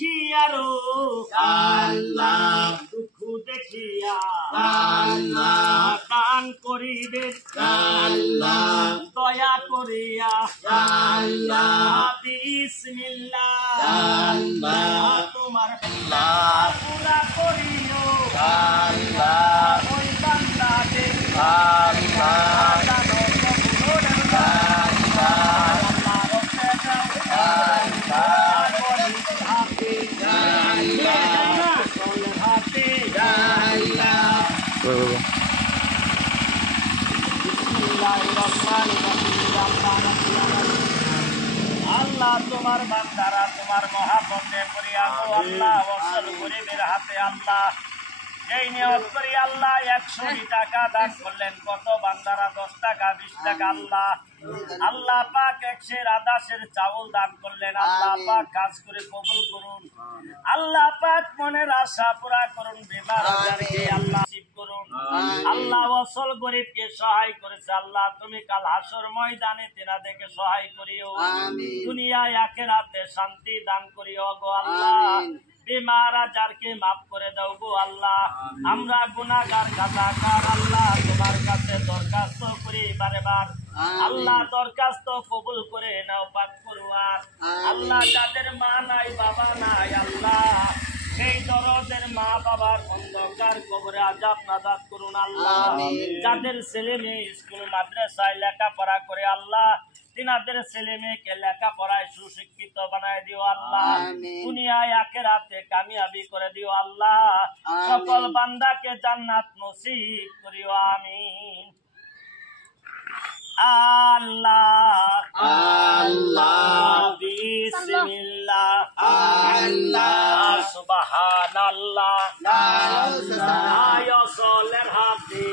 দুঃখিয়ারো আল্লাহ দুঃখ দেখিয়া আল্লাহ দান করিবে আল্লাহ দয়া করিয়া আল্লাহ বিসমিল্লাহ আল্লাহ তোমার আল্লাহ পুরা করিও আল্লাহ ওই বান্দাকে আল্লাহ জানো কবুল আল্লাহ তোমার বান্দারা তোমার মহাপথে করিয়া আল্লাহ ওসল গরিবের হাতে আল্লাহ এই নিয়ত করি আল্লাহ 100 টাকা দান করলেন কত বান্দারা 10 টাকা 20 টাকা আল্লাহ আল্লাহ পাক 100 চাউল দান করলেন আল্লাহ পাক কাজ করে কবুল করুন আল্লাহ পাক মনের আশা পুরা করুন বিমার আজারকে আল্লাহ শিব করুন আল্লাহ ওসল গরিবকে সহায় করেছে আল্লাহ তুমি কাল হাসর ময়দানে তেনাদেরকে সহায় করিও দুনিয়ায় আখিরাতে শান্তি দান করিও গো আল্লাহ বিমার আজারকে মাফ করে দাও গো আল্লাহ আমরা গুনাহগার কাজাকার আল্লাহ তোমার কাছে দরখাস্ত করি বারবার আল্লাহ দরখাস্ত কবুল করে নাও পাক করুয়ার আল্লাহ যাদের মা নাই বাবা নাই আল্লাহ সেই দরদের মা বাবার অন্ধকার কবরে আযাব নাজাত করুন আল্লাহ যাদের ছেলে মেয়ে স্কুল মাদ্রাসায় লেখাপড়া করে আল্লাহ তিনাদের ছেলে মেয়েকে লেখাপড়ায় সুশিক্ষিত বানায় দিও আল্লাহ দুনিয়ায় আখিরাতে কামিয়াবি করে দিও আল্লাহ সকল বান্দাকে জান্নাত নসিব করিও আমিন আল্লাহ আল্লাহ বিসমিল্লাহ আল্লাহ সুবহানাল্লাহ আয়সলের হাতে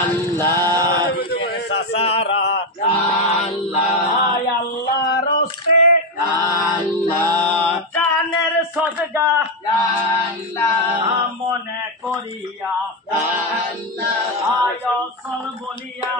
আল্লাহ সাসারা আল্লাহ আল্লাহ রস্তে আল্লাহ জানের সদগা আল্লাহ মনে করিয়া আল্লাহ আয়সল বলিয়া